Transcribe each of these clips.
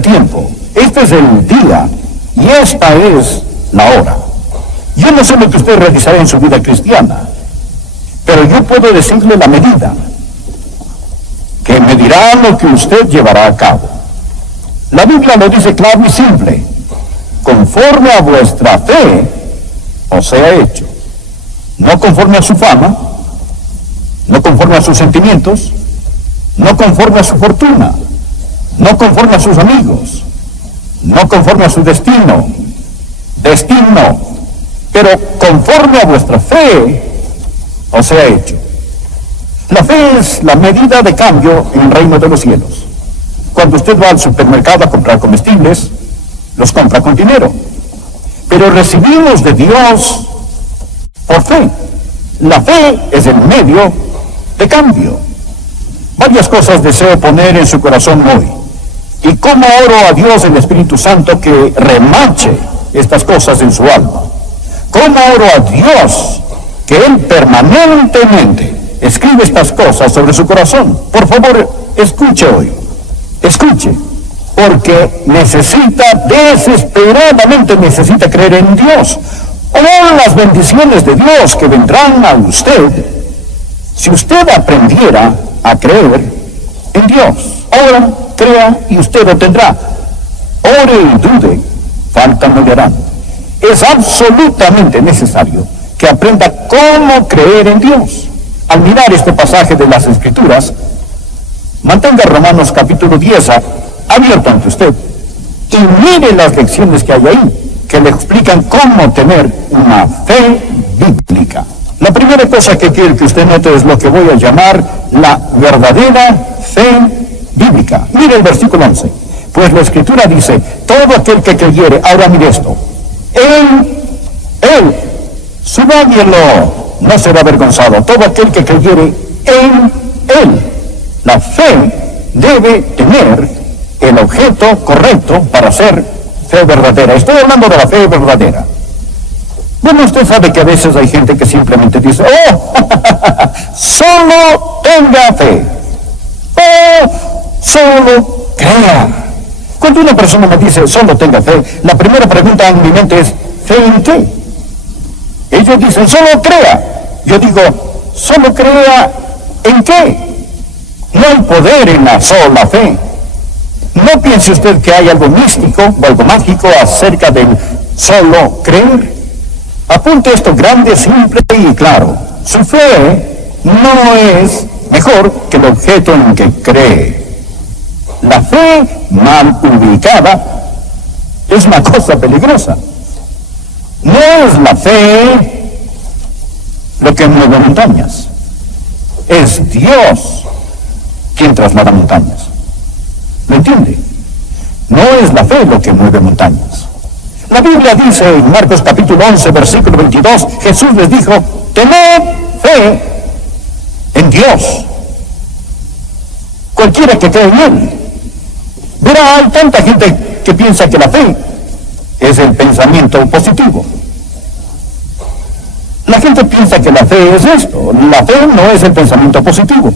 el tiempo, este es el día, y esta es la hora. Yo no sé lo que usted realizará en su vida cristiana, pero yo puedo decirle la medida, que me dirá lo que usted llevará a cabo. La Biblia lo dice claro y simple: conforme a vuestra fe os sea hecho. No conforme a su fama, no conforme a sus sentimientos, no conforme a su fortuna, no conforme a sus amigos, no conforme a su destino, pero conforme a vuestra fe os sea hecho. La fe es la medida de cambio en el reino de los cielos. Cuando usted va al supermercado a comprar comestibles, los compra con dinero, pero recibimos de Dios por fe. La fe es el medio de cambio. Varias cosas deseo poner en su corazón hoy. Y cómo oro a Dios, el Espíritu Santo, que remache estas cosas en su alma. Cómo oro a Dios que Él permanentemente escribe estas cosas sobre su corazón. Por favor, escuche hoy. Escuche. Porque desesperadamente necesita creer en Dios. Oh, las bendiciones de Dios que vendrán a usted si usted aprendiera a creer en Dios. Ora, crea y usted lo tendrá. Ore y dude, falta no le harán. Es absolutamente necesario que aprenda cómo creer en Dios. Al mirar este pasaje de las Escrituras, mantenga Romanos capítulo 10 abierto ante usted y mire las lecciones que hay ahí, que le explican cómo tener una fe bíblica. La primera cosa que quiero que usted note es lo que voy a llamar la verdadera fe bíblica. Mire el versículo 11. Pues la Escritura dice: todo aquel que creyere, ahora mire esto, él, subrayelo, no será avergonzado. Todo aquel que creyere en él. La fe debe tener el objeto correcto para ser fe verdadera. Estoy hablando de la fe verdadera. Bueno, usted sabe que a veces hay gente que simplemente dice: oh, solo tenga fe. Oh, solo crea. Cuando una persona me dice solo tenga fe, la primera pregunta en mi mente es: ¿fe en qué? Ellos dicen solo crea. Yo digo: solo crea ¿en qué? No hay poder en la sola fe. No piense usted que hay algo místico o algo mágico acerca del solo creer. Apunte esto grande, simple y claro. Su fe no es mejor que el objeto en que cree. La fe mal ubicada es una cosa peligrosa. No es la fe lo que mueve montañas. Es Dios quien traslada montañas. ¿Me entiende? No es la fe lo que mueve montañas. La Biblia dice en Marcos capítulo 11, versículo 22, Jesús les dijo: tened fe en Dios. Cualquiera que cree en Él. Verá, hay tanta gente que piensa que la fe es el pensamiento positivo. La gente piensa que la fe es esto. La fe no es el pensamiento positivo.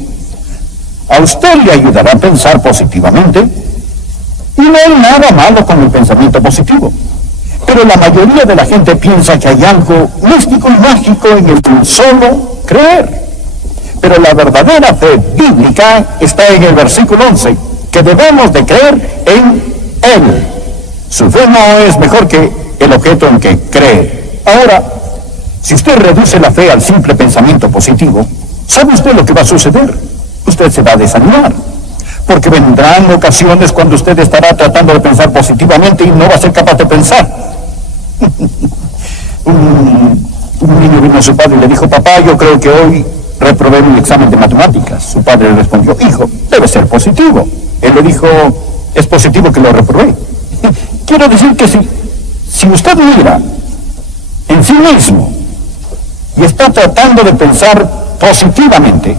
A usted le ayudará a pensar positivamente y no hay nada malo con el pensamiento positivo. Pero la mayoría de la gente piensa que hay algo místico y mágico en el solo creer. Pero la verdadera fe bíblica está en el versículo 11, que debemos de creer en Él. Su fe no es mejor que el objeto en que cree. Ahora, si usted reduce la fe al simple pensamiento positivo, ¿sabe usted lo que va a suceder? Usted se va a desanimar, porque vendrán ocasiones cuando usted estará tratando de pensar positivamente y no va a ser capaz de pensar. Un niño vino a su padre y le dijo: papá, yo creo que hoy reprobé mi examen de matemáticas. Su padre le respondió: hijo, debe ser positivo. Él le dijo: es positivo que lo reprobé. Quiero decir que si usted mira en sí mismo y está tratando de pensar positivamente,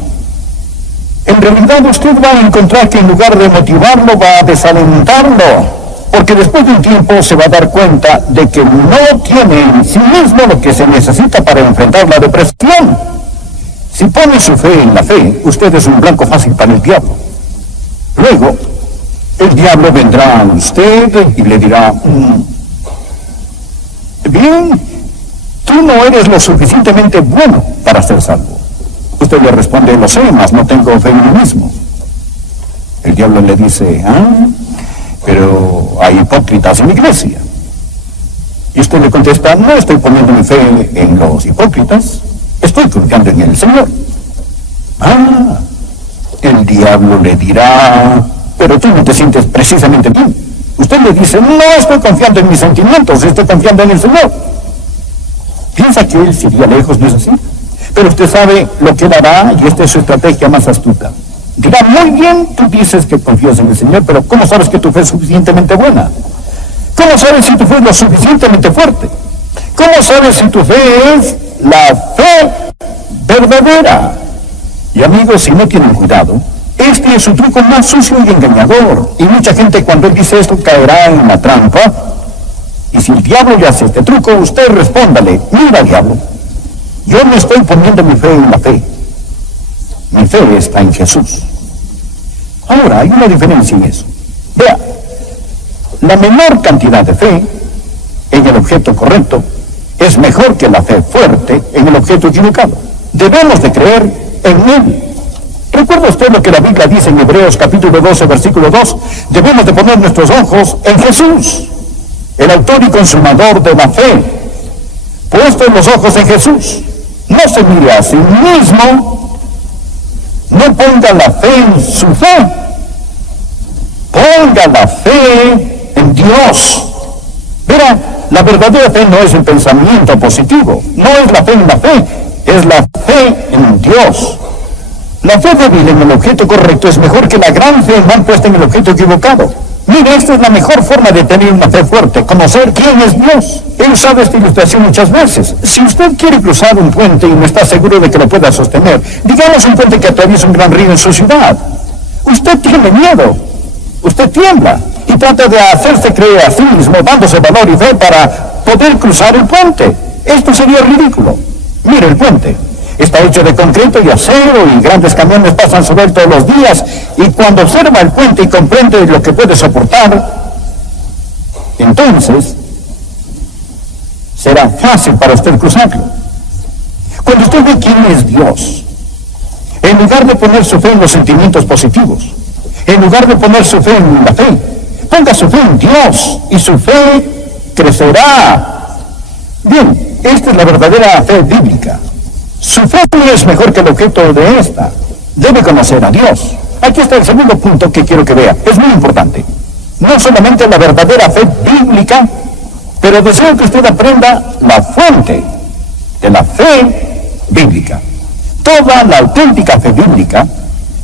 en realidad usted va a encontrar que en lugar de motivarlo, va a desalentarlo. Porque después de un tiempo se va a dar cuenta de que no tiene en sí mismo lo que se necesita para enfrentar la depresión. Si pone su fe en la fe, usted es un blanco fácil para el diablo. Luego, El diablo vendrá a usted y le dirá, bien, tú no eres lo suficientemente bueno para ser salvo. Usted le responde, lo sé, mas no tengo fe en mí mismo. El diablo le dice, pero hay hipócritas en la iglesia. Y usted le contesta, no estoy poniendo mi fe en los hipócritas, estoy confiando en el Señor. El diablo le dirá, pero tú no te sientes precisamente bien. Usted le dice, no estoy confiando en mis sentimientos, estoy confiando en el Señor. Piensa que Él se iría lejos, ¿no es así? Pero usted sabe lo que Él hará y esta es su estrategia más astuta. Dirá, muy bien, tú dices que confías en el Señor, pero ¿cómo sabes que tu fe es suficientemente buena? ¿Cómo sabes si tu fe es lo suficientemente fuerte? ¿Cómo sabes si tu fe es la fe verdadera? Y amigos, si no tienen cuidado, este es su truco más sucio y engañador. Y mucha gente cuando Él dice esto caerá en la trampa. Y si el diablo le hace este truco, usted respóndale, mira diablo, yo no estoy poniendo mi fe en la fe. Mi fe está en Jesús. Ahora, hay una diferencia en eso. Vea, la menor cantidad de fe en el objeto correcto es mejor que la fe fuerte en el objeto equivocado. Debemos de creer en Él. ¿Recuerda usted lo que la Biblia dice en Hebreos capítulo 12, versículo 2? Debemos de poner nuestros ojos en Jesús, el autor y consumador de la fe. Puestos los ojos en Jesús, no se mire a sí mismo, no ponga la fe en su fe, ponga la fe en Dios. Mira, la verdadera fe no es un pensamiento positivo, no es la fe en la fe, es la fe en Dios. La fe débil en el objeto correcto es mejor que la gran fe mal puesta en el objeto equivocado. Mire, esta es la mejor forma de tener una fe fuerte, conocer quién es Dios. Él usa esta ilustración muchas veces. Si usted quiere cruzar un puente y no está seguro de que lo pueda sostener, digamos un puente que atraviesa un gran río en su ciudad, usted tiene miedo, usted tiembla y trata de hacerse creer a sí mismo, dándose valor y fe para poder cruzar el puente. Esto sería ridículo. Mire el puente. Está hecho de concreto y acero y grandes camiones pasan sobre él todos los días, y cuando observa el puente y comprende lo que puede soportar, entonces será fácil para usted cruzarlo. Cuando usted ve quién es Dios, en lugar de poner su fe en los sentimientos positivos, en lugar de poner su fe en la fe, ponga su fe en Dios y su fe crecerá. Bien, esta es la verdadera fe bíblica. Su fe es mejor que el objeto de esta. Debe conocer a Dios. Aquí está el segundo punto que quiero que vea. Es muy importante. No solamente la verdadera fe bíblica, pero deseo que usted aprenda la fuente de la fe bíblica. Toda la auténtica fe bíblica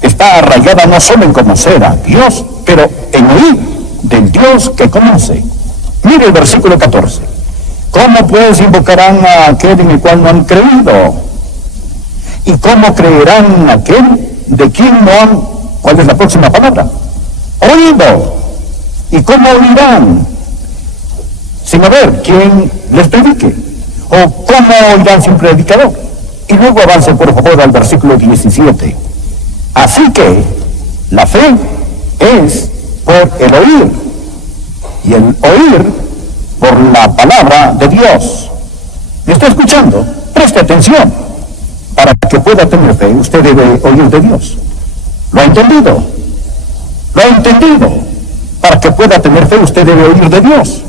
está arraigada no solo en conocer a Dios, pero en oír del Dios que conoce. Mire el versículo 14. ¿Cómo pues invocarán a aquel en el cual no han creído? ¿Y cómo creerán aquel de quien no han, cuál es la próxima palabra? Oído. ¿Y cómo oirán? Sin haber quien les predique. ¿O cómo oirán sin predicador? Y luego avance por favor al versículo 17. Así que la fe es por el oír, y el oír por la palabra de Dios. ¿Me está escuchando? Preste atención. Para que pueda tener fe, usted debe oír de Dios. ¿Lo ha entendido? ¿Lo ha entendido? Para que pueda tener fe, usted debe oír de Dios.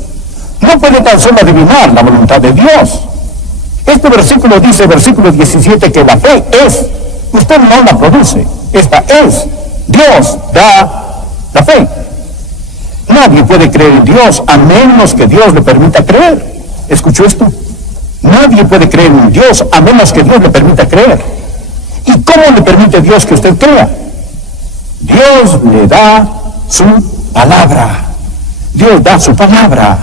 No puede tan solo adivinar la voluntad de Dios. Este versículo dice, versículo 17, que la fe es, usted no la produce, esta es. Dios da la fe. Nadie puede creer en Dios a menos que Dios le permita creer. ¿Escuchó esto? Nadie puede creer en Dios a menos que Dios le permita creer. ¿Y cómo le permite Dios que usted crea? Dios le da su palabra. Dios da su palabra.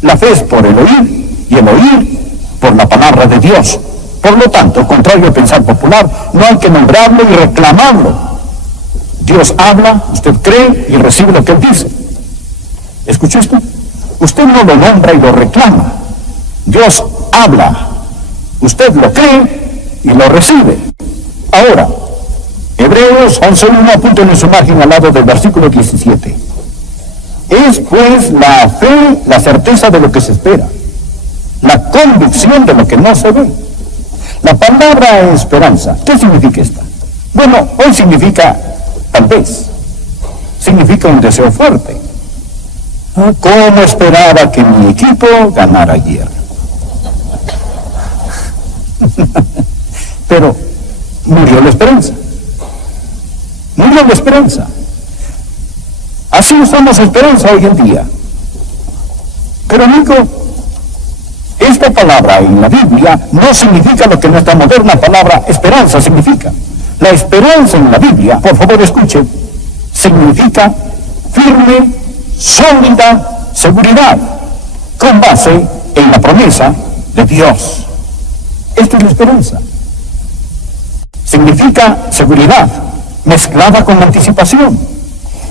La fe es por el oír y el oír por la palabra de Dios. Por lo tanto, contrario al pensar popular, no hay que nombrarlo y reclamarlo. Dios habla, usted cree y recibe lo que Él dice. ¿Escuchó esto? Usted no lo nombra y lo reclama. Dios habla, usted lo cree y lo recibe. Ahora, Hebreos 11:1, apúntenle en su margen al lado del versículo 17. Es pues la fe, la certeza de lo que se espera, la convicción de lo que no se ve. La palabra esperanza, ¿qué significa esta? Bueno, hoy significa tal vez, significa un deseo fuerte. ¿Cómo esperaba que mi equipo ganara ayer? Pero murió la esperanza. Murió la esperanza. Así usamos esperanza hoy en día. Pero amigo, esta palabra en la Biblia no significa lo que nuestra moderna palabra esperanza significa. La esperanza en la Biblia, por favor escuche, significa firme, sólida seguridad, con base en la promesa de Dios. Esta es la esperanza. Significa seguridad, mezclada con anticipación.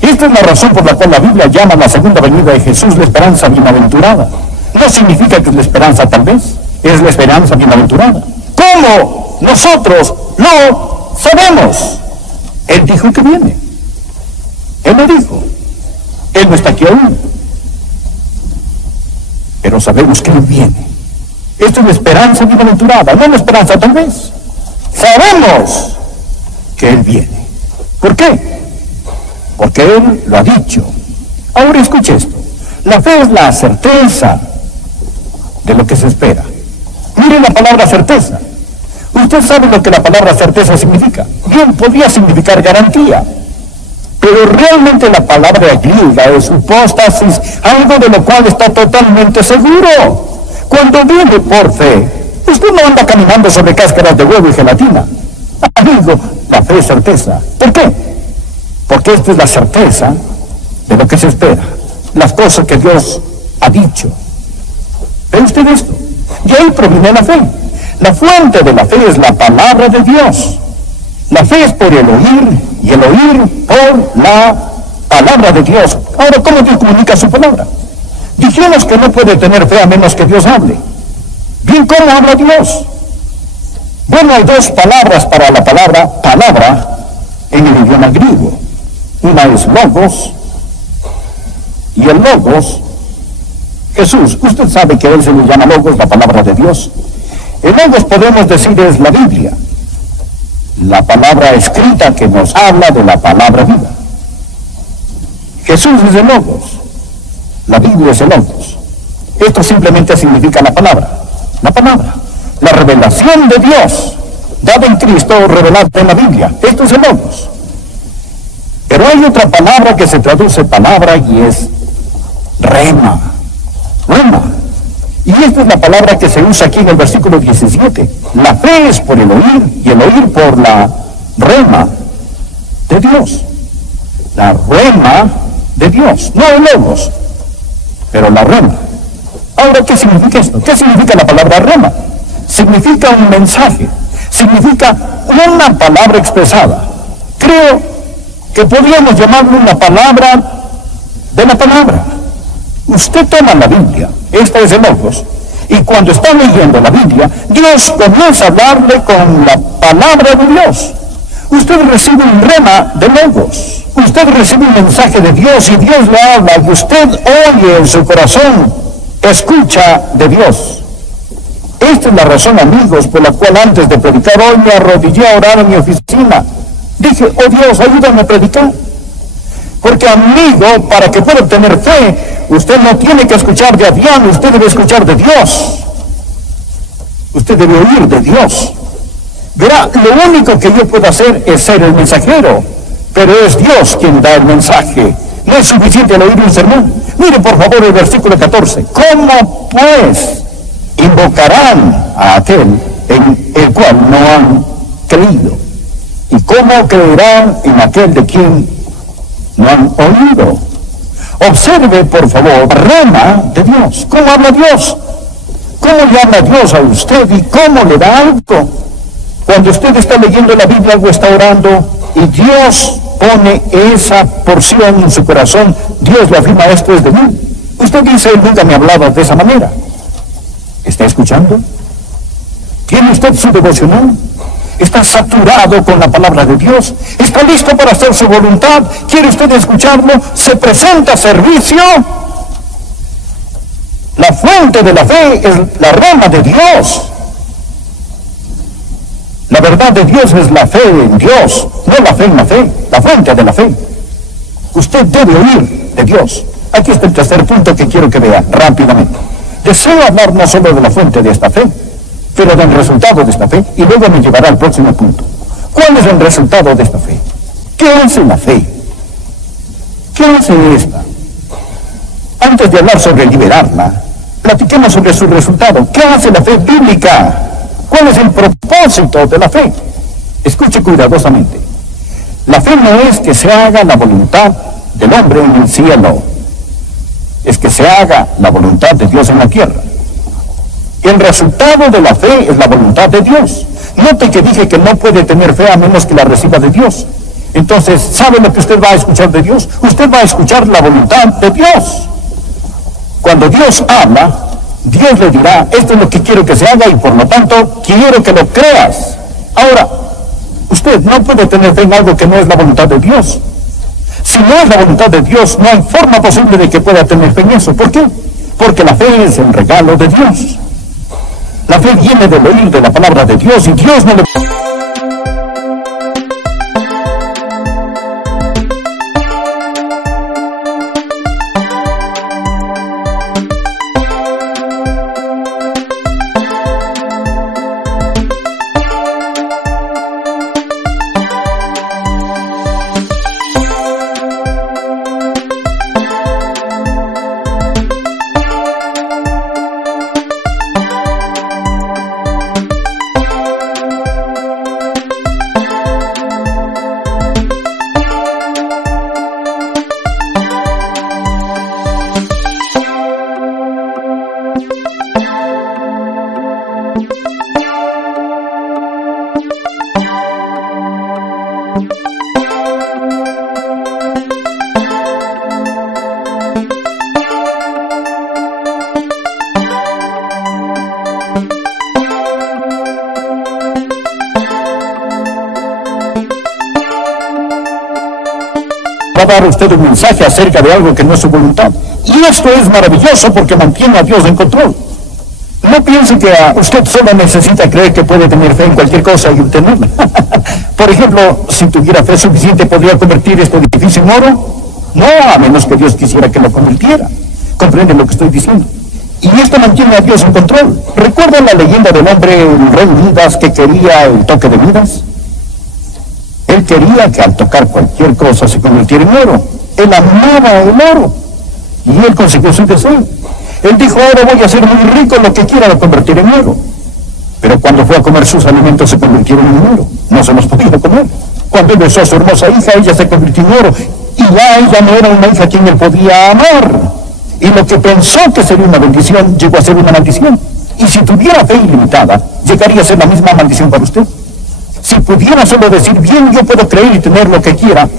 Esta es la razón por la cual la Biblia llama a la segunda venida de Jesús la esperanza bienaventurada. No significa que es la esperanza tal vez, es la esperanza bienaventurada. ¿Cómo nosotros lo sabemos? Él dijo que viene. Él lo dijo. Él no está aquí aún. Pero sabemos que Él viene. Esto es la esperanza bienaventurada, no la esperanza tal vez. Sabemos que Él viene. ¿Por qué? Porque Él lo ha dicho. Ahora escuche esto. La fe es la certeza de lo que se espera. Mire la palabra certeza. Usted sabe lo que la palabra certeza significa. Bien, podría significar garantía. Pero realmente la palabra griega es hipóstasis, algo de lo cual está totalmente seguro. Cuando viene por fe, usted no anda caminando sobre cáscaras de huevo y gelatina. Amigo, la fe es certeza. ¿Por qué? Porque esta es la certeza de lo que se espera, las cosas que Dios ha dicho. ¿Ve usted esto? Y ahí proviene la fe. La fuente de la fe es la palabra de Dios. La fe es por el oír, y el oír por la palabra de Dios. Ahora, ¿cómo Dios comunica su palabra? Dijimos que no puede tener fe a menos que Dios hable. Bien, ¿cómo habla Dios? Bueno, hay dos palabras para la palabra palabra en el idioma griego. Una es logos, y el logos, Jesús, usted sabe que a Él se le llama logos, la palabra de Dios. El logos podemos decir es la Biblia, la palabra escrita que nos habla de la palabra viva. Jesús es el logos, la Biblia es el logos. Esto simplemente significa la palabra, la revelación de Dios, dada en Cristo, revelada en la Biblia. Esto es el logos. Pero hay otra palabra que se traduce palabra y es rema. Rema. Y esta es la palabra que se usa aquí en el versículo 17. La fe es por el oír y el oír por la rema de Dios. La rema de Dios, no el logos, pero la rema. Ahora, ¿qué significa esto? ¿Qué significa la palabra rema? Significa un mensaje, significa una palabra expresada. Creo que podríamos llamarlo una palabra de la palabra. Usted toma la Biblia, esta es el logos, y cuando está leyendo la Biblia, Dios comienza a hablarle con la palabra de Dios. Usted recibe un rema de logos, usted recibe un mensaje de Dios y Dios le habla y usted oye en su corazón, escucha de Dios. Esta es la razón, amigos, por la cual antes de predicar hoy me arrodillé a orar en mi oficina. Dije, oh Dios, ayúdame a predicar. Porque, amigo, para que pueda obtener fe, usted no tiene que escuchar de Adrián, usted debe escuchar de Dios. Usted debe oír de Dios. Verá, lo único que yo puedo hacer es ser el mensajero, pero es Dios quien da el mensaje. No es suficiente el oír un sermón. Mire, por favor, el versículo 14. ¿Cómo, pues, invocarán a aquel en el cual no han creído? ¿Y cómo creerán en aquel de quien no han oído? Observe, por favor, la rema de Dios. ¿Cómo habla Dios? ¿Cómo le habla Dios a usted y cómo le da algo? Cuando usted está leyendo la Biblia o está orando y Dios pone esa porción en su corazón, Dios le afirma, esto es de mí. Usted dice, Él nunca me hablaba de esa manera. ¿Está escuchando? ¿Tiene usted su devocional? ¿Está saturado con la palabra de Dios? ¿Está listo para hacer su voluntad? ¿Quiere usted escucharlo? ¿Se presenta a servicio? La fuente de la fe es la rama de Dios. La verdad de Dios es la fe en Dios, no la fe en la fe, la fuente de la fe. Usted debe oír de Dios. Aquí está el tercer punto que quiero que vea rápidamente. Deseo hablar no solo de la fuente de esta fe, pero del resultado de esta fe, y luego me llevará al próximo punto. ¿Cuál es el resultado de esta fe? ¿Qué hace la fe? ¿Qué hace esta? Antes de hablar sobre liberarla, platiquemos sobre su resultado. ¿Qué hace la fe bíblica? ¿Cuál es el propósito de la fe? Escuche cuidadosamente. La fe no es que se haga la voluntad del hombre en el cielo, es que se haga la voluntad de Dios en la tierra. El resultado de la fe es la voluntad de Dios. Note que dije que no puede tener fe a menos que la reciba de Dios. Entonces, ¿sabe lo que usted va a escuchar de Dios? Usted va a escuchar la voluntad de Dios. Cuando Dios habla, Dios le dirá, esto es lo que quiero que se haga y por lo tanto quiero que lo creas. Ahora, usted no puede tener fe en algo que no es la voluntad de Dios. Si no es la voluntad de Dios, no hay forma posible de que pueda tener fe en eso. ¿Por qué? Porque la fe es el regalo de Dios. La fe viene del oír de la palabra de Dios y Dios no le... Va a dar usted un mensaje acerca de algo que no es su voluntad. Y esto es maravilloso porque mantiene a Dios en control. No piense que usted solo necesita creer que puede tener fe en cualquier cosa y obtenerla. Por ejemplo, si tuviera fe suficiente, ¿podría convertir este edificio en oro? No, a menos que Dios quisiera que lo convirtiera. ¿Comprende lo que estoy diciendo? Y esto mantiene a Dios en control. ¿Recuerdan la leyenda del hombre, el rey Midas, que quería el toque de Midas? Él quería que al tocar cualquier cosa se convirtiera en oro. Él amaba el oro. Y él consiguió su deseo. Él dijo, ahora voy a ser muy rico, lo que quiera lo convertir en oro. Pero cuando fue a comer sus alimentos se convirtieron en oro. No se los podía comer. Cuando él besó a su hermosa hija, ella se convirtió en oro. Y ya ella no era una hija a quien él podía amar. Y lo que pensó que sería una bendición, llegó a ser una maldición. Y si tuviera fe ilimitada, llegaría a ser la misma maldición para usted. Si pudiera solo decir, bien, yo puedo creer y tener lo que quiera,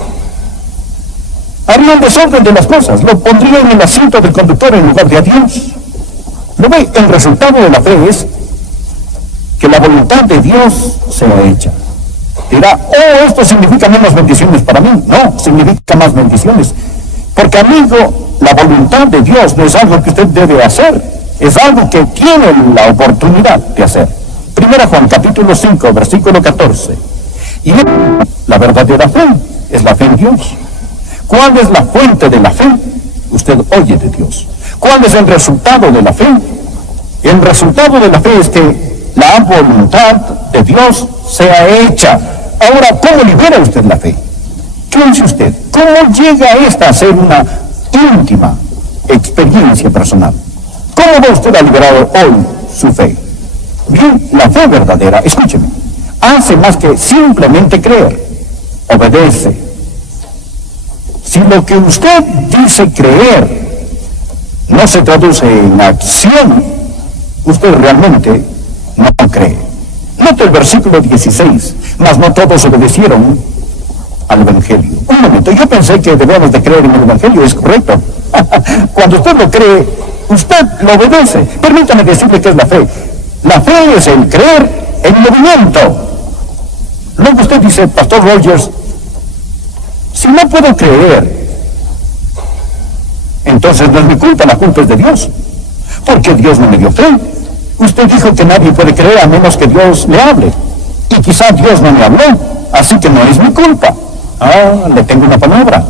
haría un desorden de las cosas, lo pondría en el asiento del conductor en lugar de a Dios. ¿Lo ve? El resultado de la fe es que la voluntad de Dios sea hecha. Dirá, oh, esto significa menos bendiciones para mí. No, significa más bendiciones. Porque, amigo, la voluntad de Dios no es algo que usted debe hacer, es algo que tiene la oportunidad de hacer. 1 Juan capítulo 5, versículo 14. Y la verdadera fe es la fe en Dios. ¿Cuál es la fuente de la fe? Usted oye de Dios. ¿Cuál es el resultado de la fe? El resultado de la fe es que la voluntad de Dios sea hecha. Ahora, ¿cómo libera usted la fe? ¿Qué dice usted? ¿Cómo llega esta a ser una íntima experiencia personal? ¿Cómo va usted a liberar hoy su fe? Bien, la fe verdadera, escúcheme, hace más que simplemente creer, obedece. Si lo que usted dice creer no se traduce en acción, usted realmente no cree. Note el versículo 16, mas no todos obedecieron al Evangelio. Un momento, yo pensé que debemos de creer en el Evangelio, ¿es correcto? Cuando usted lo cree, usted lo obedece. Permítame decirle qué es la fe. La fe es el creer en movimiento. Luego usted dice, Pastor Rogers, si no puedo creer, entonces no es mi culpa, la culpa es de Dios. Porque Dios no me dio fe. Usted dijo que nadie puede creer a menos que Dios le hable. Y quizá Dios no me habló, así que no es mi culpa. Ah, le tengo una palabra.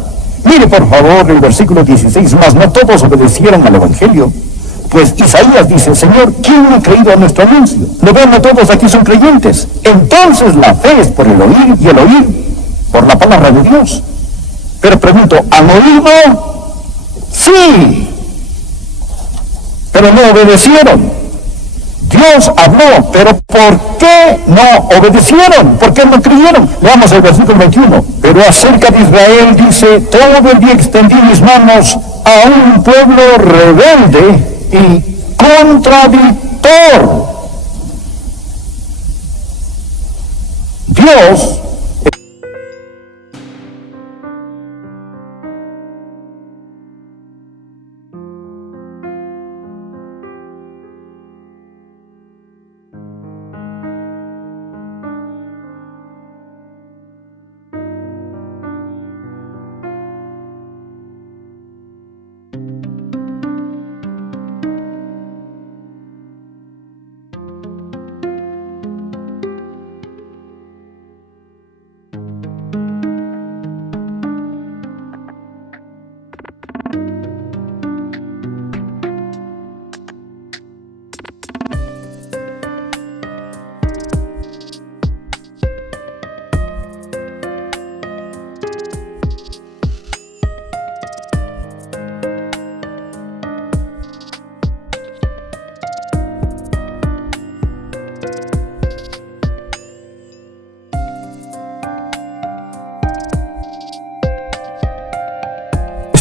Mire por favor el versículo 16, mas no todos obedecieron al Evangelio. Pues Isaías dice, Señor, ¿quién ha creído a nuestro anuncio? Lo ven, no todos aquí son creyentes. Entonces la fe es por el oír y el oír por la palabra de Dios. Pero pregunto, ¿han oído? Sí, pero no obedecieron. Dios habló, pero ¿por qué no obedecieron? ¿Por qué no creyeron? Leamos el versículo 21. Pero acerca de Israel dice, todo el día extendí mis manos a un pueblo rebelde y contradictor. Dios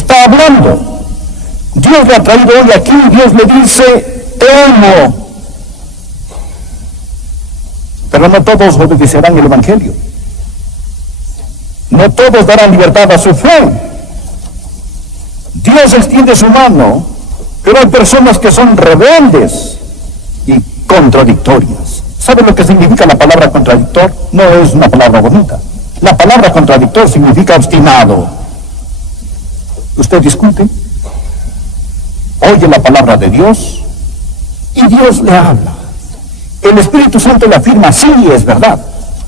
está hablando. Dios le ha traído hoy aquí, Dios le dice, te amo. Pero no todos obedecerán el Evangelio. No todos darán libertad a su fe. Dios extiende su mano, pero hay personas que son rebeldes y contradictorias. ¿Sabe lo que significa la palabra contradictor? No es una palabra bonita. La palabra contradictor significa obstinado. Usted discute, oye la palabra de Dios y Dios le habla. El Espíritu Santo le afirma, sí, es verdad,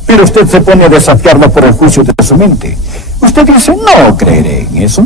pero usted se pone a desafiarlo por el juicio de su mente. Usted dice, no creeré en eso.